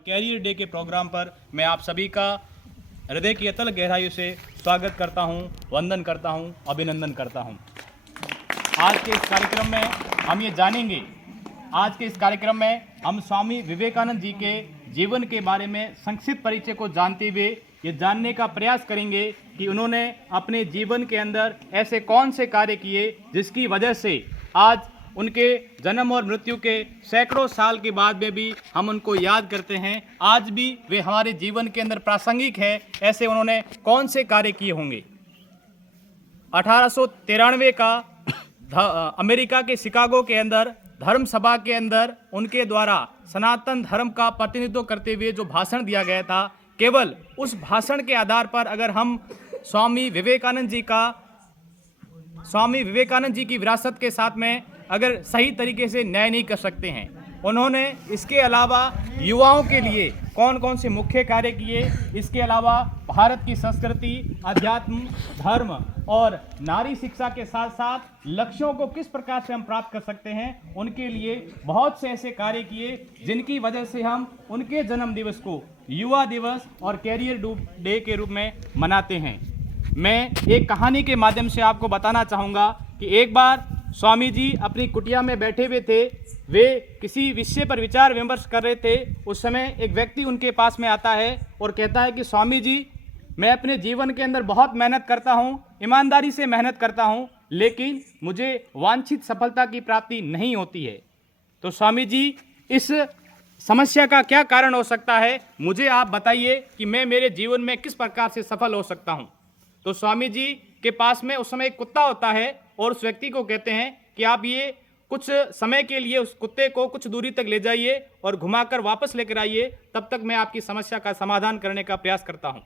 Career day के programme पर मैं आप सभी का हृदय की अतल गहराइयों से स्वागत करता हूं, वंदन करता हूं, अभिनंदन करता हूं। आज के इस कार्यक्रम में हम ये जानेंगे, आज के इस कार्यक्रम में हम स्वामी विवेकानंद जी के जीवन के बारे में संक्षिप्त परिचय को जानते हुए ये जानने का प्रयास करेंगे कि उन्होंने अपने जीवन के अंदर ऐसे कौन से कार्य किए जिसकी वजह से आज उनके जन्म और मृत्यु के सैकड़ों साल के बाद में भी हम उनको याद करते हैं। आज भी वे हमारे जीवन के अंदर प्रासंगिक है। ऐसे उन्होंने कौन से कार्य किए होंगे। 1893 का अमेरिका के शिकागो के अंदर धर्म सभा के अंदर उनके द्वारा सनातन धर्म का प्रतिनिधित्व करते हुए जो भाषण दिया गया था, केवल उस भाषण के आधार पर अगर हम स्वामी विवेकानंद जी की विरासत के साथ में अगर सही तरीके से न्याय नहीं कर सकते हैं। उन्होंने इसके अलावा युवाओं के लिए कौन कौन से मुख्य कार्य किए, इसके अलावा भारत की संस्कृति, अध्यात्म, धर्म और नारी शिक्षा के साथ साथ लक्ष्यों को किस प्रकार से हम प्राप्त कर सकते हैं, उनके लिए बहुत से ऐसे कार्य किए जिनकी वजह से हम उनके जन्म दिवस को युवा दिवस और कैरियर डे के रूप में मनाते हैं। मैं एक कहानी के माध्यम से आपको बताना चाहूँगा कि एक बार स्वामी जी अपनी कुटिया में बैठे हुए थे। वे किसी विषय पर विचार विमर्श कर रहे थे। उस समय एक व्यक्ति उनके पास में आता है और कहता है कि स्वामी जी, मैं अपने जीवन के अंदर बहुत मेहनत करता हूँ, ईमानदारी से मेहनत करता हूँ, लेकिन मुझे वांछित सफलता की प्राप्ति नहीं होती है। तो स्वामी जी, इस समस्या का क्या कारण हो सकता है, मुझे आप बताइए कि मैं मेरे जीवन में किस प्रकार से सफल हो सकता हूँ। तो स्वामी जी के पास में उस समय एक कुत्ता होता है और उस व्यक्ति को कहते हैं कि आप ये कुछ समय के लिए उस कुत्ते को कुछ दूरी तक ले जाइए और घुमाकर वापस लेकर आइए, तब तक मैं आपकी समस्या का समाधान करने का प्रयास करता हूँ।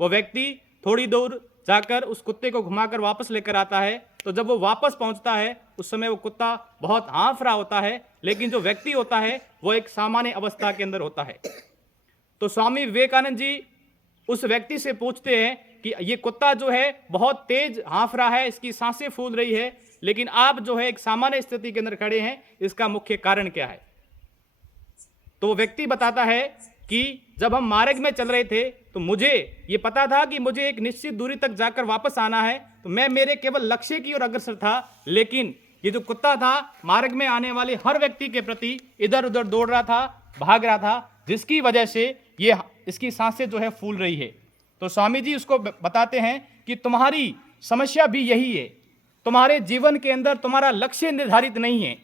वो व्यक्ति थोड़ी दूर जाकर उस कुत्ते को घुमाकर वापस लेकर आता है। तो जब वो वापस पहुँचता है उस समय वो कुत्ता बहुत हाँफ रहा होता है, लेकिन जो व्यक्ति होता है वो एक सामान्य अवस्था के अंदर होता है। तो स्वामी विवेकानंद जी उस व्यक्ति से पूछते हैं कि ये कुत्ता जो है बहुत तेज हाँफ रहा है, इसकी सांसें फूल रही है, लेकिन आप जो है एक सामान्य स्थिति के अंदर खड़े हैं, इसका मुख्य कारण क्या है। तो वो व्यक्ति बताता है कि जब हम मार्ग में चल रहे थे तो मुझे ये पता था कि मुझे एक निश्चित दूरी तक जाकर वापस आना है, तो मैं मेरे केवल लक्ष्य की ओर अग्रसर था, लेकिन ये जो कुत्ता था मार्ग में आने वाले हर व्यक्ति के प्रति इधर उधर दौड़ रहा था, भाग रहा था, जिसकी वजह से ये इसकी सांसें जो है फूल रही है। तो स्वामी जी उसको बताते हैं कि तुम्हारी समस्या भी यही है, तुम्हारे जीवन के अंदर तुम्हारा लक्ष्य निर्धारित नहीं है।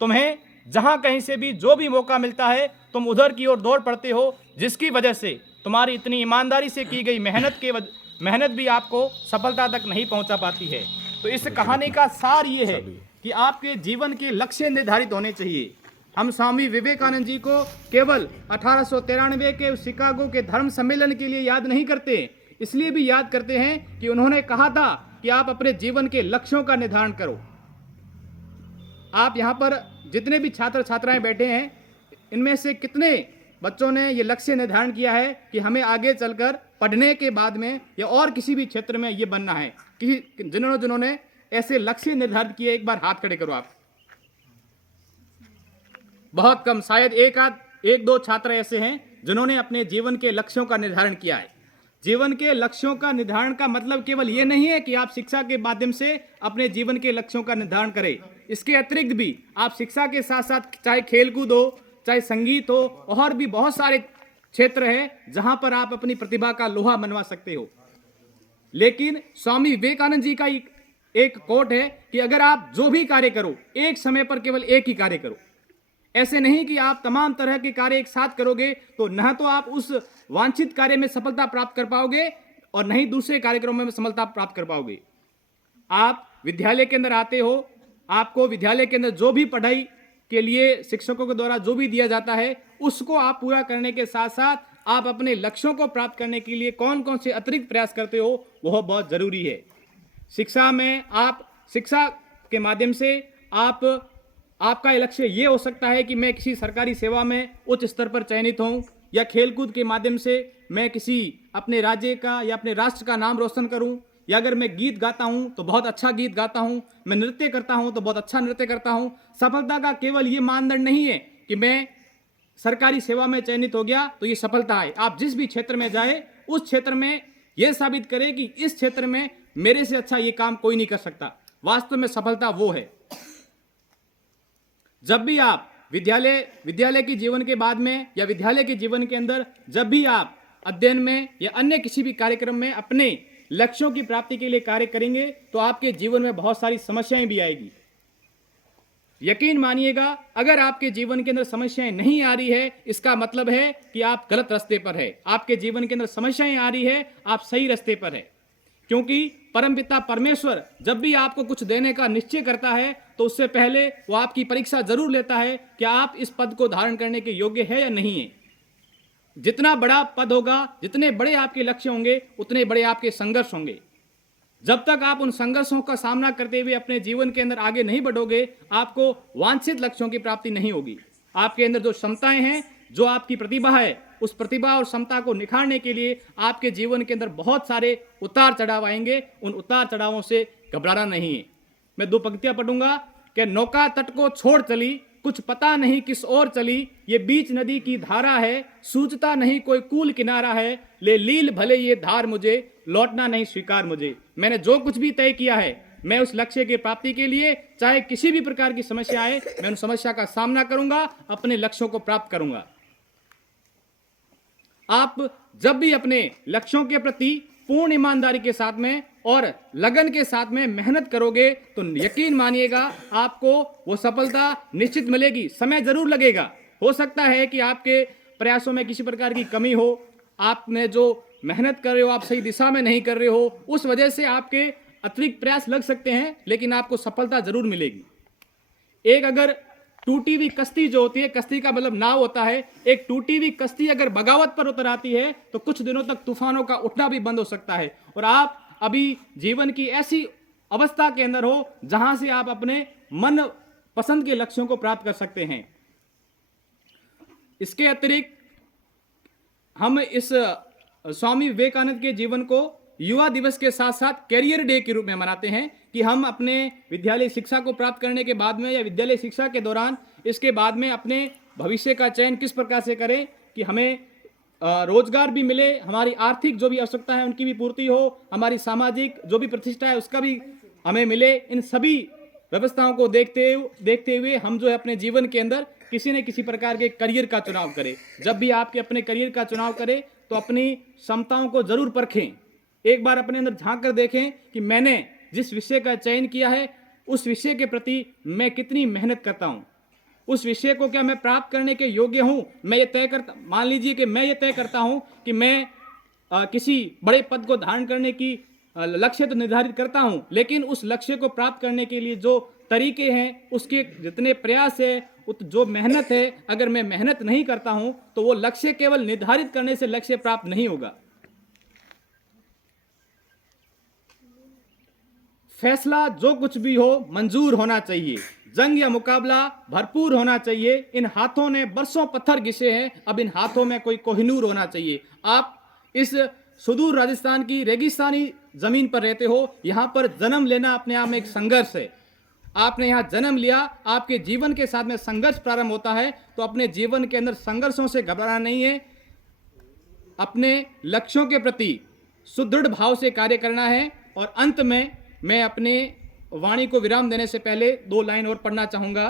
तुम्हें जहां कहीं से भी जो भी मौका मिलता है तुम उधर की ओर दौड़ पड़ते हो, जिसकी वजह से तुम्हारी इतनी ईमानदारी से की गई मेहनत भी आपको सफलता तक नहीं पहुंचा पाती है। तो इस कहानी का सार ये है कि आपके जीवन के लक्ष्य निर्धारित होने चाहिए। हम स्वामी विवेकानंद जी को केवल 1893 के शिकागो के धर्म सम्मेलन के लिए याद नहीं करते, इसलिए भी याद करते हैं कि उन्होंने कहा था कि आप अपने जीवन के लक्ष्यों का निर्धारण करो। आप यहाँ पर जितने भी छात्र छात्राएं बैठे हैं, इनमें से कितने बच्चों ने ये लक्ष्य निर्धारण किया है कि हमें आगे चलकर पढ़ने के बाद में या और किसी भी क्षेत्र में ये बनना है। कि जिन्होंने ऐसे लक्ष्य निर्धारित किए, एक बार हाथ खड़े करो आप। बहुत कम, शायद एक दो छात्र ऐसे हैं जिन्होंने अपने जीवन के लक्ष्यों का निर्धारण किया है। जीवन के लक्ष्यों का निर्धारण का मतलब केवल ये नहीं है कि आप शिक्षा के माध्यम से अपने जीवन के लक्ष्यों का निर्धारण करें। इसके अतिरिक्त भी आप शिक्षा के साथ साथ चाहे खेलकूद हो, चाहे संगीत हो, और भी बहुत सारे क्षेत्र हैं जहां पर आप अपनी प्रतिभा का लोहा मनवा सकते हो। लेकिन स्वामी विवेकानंद जी का एक कोट है कि अगर आप जो भी कार्य करो, एक समय पर केवल एक ही कार्य करो। ऐसे नहीं कि आप तमाम तरह के कार्य एक साथ करोगे तो न तो आप उस वांछित कार्य में सफलता प्राप्त कर पाओगे और न ही दूसरे कार्यक्रमों में सफलता प्राप्त कर पाओगे। आप विद्यालय के अंदर आते हो, आपको विद्यालय के अंदर जो भी पढ़ाई के लिए शिक्षकों के द्वारा जो भी दिया जाता है उसको आप पूरा करने के साथ साथ आप अपने लक्ष्यों को प्राप्त करने के लिए कौन कौन से अतिरिक्त प्रयास करते हो, वह बहुत जरूरी है। शिक्षा में आप शिक्षा के माध्यम से आपका लक्ष्य ये हो सकता है कि मैं किसी सरकारी सेवा में उच्च स्तर पर चयनित हूँ, या खेलकूद के माध्यम से मैं किसी अपने राज्य का या अपने राष्ट्र का नाम रोशन करूँ, या अगर मैं गीत गाता हूँ तो बहुत अच्छा गीत गाता हूँ, मैं नृत्य करता हूँ तो बहुत अच्छा नृत्य करता हूँ। सफलता का केवल ये मानदंड नहीं है कि मैं सरकारी सेवा में चयनित हो गया तो ये सफलता है। आप जिस भी क्षेत्र में जाए उस क्षेत्र में यह साबित करें कि इस क्षेत्र में मेरे से अच्छा ये काम कोई नहीं कर सकता। वास्तव में सफलता वो है। जब भी आप विद्यालय के जीवन के बाद में या विद्यालय के जीवन के अंदर जब भी आप अध्ययन में या अन्य किसी भी कार्यक्रम में अपने लक्ष्यों की प्राप्ति के लिए कार्य करेंगे तो आपके जीवन में बहुत सारी समस्याएं भी आएगी। यकीन मानिएगा, अगर आपके जीवन के अंदर समस्याएं नहीं आ रही है, इसका मतलब है कि आप गलत रास्ते पर है। आपके जीवन के अंदर समस्याएं आ रही है, आप सही रास्ते पर है। क्योंकि परमपिता परमेश्वर जब भी आपको कुछ देने का निश्चय करता है तो उससे पहले वो आपकी परीक्षा जरूर लेता है कि आप इस पद को धारण करने के योग्य है या नहीं है। जितना बड़ा पद होगा, जितने बड़े आपके लक्ष्य होंगे, उतने बड़े आपके संघर्ष होंगे। जब तक आप उन संघर्षों का सामना करते हुए अपने जीवन के अंदर आगे नहीं बढ़ोगे, आपको वांछित लक्ष्यों की प्राप्ति नहीं होगी। आपके अंदर जो क्षमताएं हैं, जो आपकी प्रतिभा है, उस प्रतिभा और क्षमता को निखारने के लिए आपके जीवन के अंदर बहुत सारे उतार चढ़ाव आएंगे। उन उतार चढ़ावों से घबराना नहीं है। मैं 2 पंक्तियां पढ़ूंगा कि नौका तट को छोड़ चली, कुछ पता नहीं किस ओर चली, ये बीच नदी की धारा है, सूझता नहीं कोई कूल किनारा है, ले लील भले ये धार मुझे, लौटना नहीं स्वीकार मुझे। मैंने जो कुछ भी तय किया है, मैं उस लक्ष्य की प्राप्ति के लिए चाहे किसी भी प्रकार की समस्या आए, मैं उन समस्या का सामना करूंगा, अपने लक्ष्यों को प्राप्त करूंगा। आप जब भी अपने लक्ष्यों के प्रति पूर्ण ईमानदारी के साथ में और लगन के साथ में मेहनत करोगे तो यकीन मानिएगा आपको वो सफलता निश्चित मिलेगी। समय जरूर लगेगा, हो सकता है कि आपके प्रयासों में किसी प्रकार की कमी हो, आपने जो मेहनत कर रहे हो आप सही दिशा में नहीं कर रहे हो, उस वजह से आपके अतिरिक्त प्रयास लग सकते हैं, लेकिन आपको सफलता जरूर मिलेगी। एक अगर टूटी हुई कश्ती जो होती है, कश्ती का मतलब नाव होता है, एक टूटी हुई कश्ती अगर बगावत पर उतर आती है तो कुछ दिनों तक तूफानों का उठना भी बंद हो सकता है। और आप अभी जीवन की ऐसी अवस्था के अंदर हो जहां से आप अपने मन पसंद के लक्ष्यों को प्राप्त कर सकते हैं। इसके अतिरिक्त हम इस स्वामी विवेकानंद के जीवन को युवा दिवस के साथ साथ कैरियर डे के रूप में मनाते हैं कि हम अपने विद्यालय शिक्षा को प्राप्त करने के बाद में या विद्यालय शिक्षा के दौरान इसके बाद में अपने भविष्य का चयन किस प्रकार से करें कि हमें रोजगार भी मिले, हमारी आर्थिक जो भी आवश्यकता है उनकी भी पूर्ति हो, हमारी सामाजिक जो भी प्रतिष्ठा है उसका भी हमें मिले। इन सभी व्यवस्थाओं को देखते हुए हम जो है अपने जीवन के अंदर किसी न किसी प्रकार के करियर का चुनाव करें। जब भी आपके अपने करियर का चुनाव करें तो अपनी क्षमताओं को जरूर परखें। एक बार अपने अंदर झांक कर देखें कि मैंने जिस विषय का चयन किया है उस विषय के प्रति मैं कितनी मेहनत करता हूं, उस विषय को क्या मैं प्राप्त करने के योग्य हूं। मैं ये तय करता, मान लीजिए कि मैं ये तय करता हूं कि मैं किसी बड़े पद को धारण करने की लक्ष्य तो निर्धारित करता हूं, लेकिन उस लक्ष्य को प्राप्त करने के लिए जो तरीके हैं, उसके जितने प्रयास है, जो मेहनत है, अगर मैं मेहनत नहीं करता हूं तो वो लक्ष्य केवल निर्धारित करने से लक्ष्य प्राप्त नहीं होगा। फैसला जो कुछ भी हो मंजूर होना चाहिए, जंग या मुकाबला भरपूर होना चाहिए। इन हाथों ने बरसों पत्थर घिसे हैं, अब इन हाथों में कोई कोहिनूर होना चाहिए। आप इस सुदूर राजस्थान की रेगिस्तानी जमीन पर रहते हो, यहां पर जन्म लेना अपने आप में एक संघर्ष है। आपने यहाँ जन्म लिया, आपके जीवन के साथ में संघर्ष प्रारंभ होता है, तो अपने जीवन के अंदर संघर्षों से घबराना नहीं है, अपने लक्ष्यों के प्रति सुदृढ़ भाव से कार्य करना है। और अंत में मैं अपने वाणी को विराम देने से पहले 2 लाइन और पढ़ना चाहूंगा।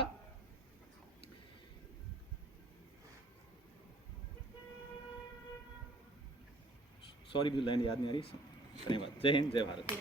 सॉरी, मुझे लाइन याद नहीं आ रही। धन्यवाद। जय हिंद, जय भारत।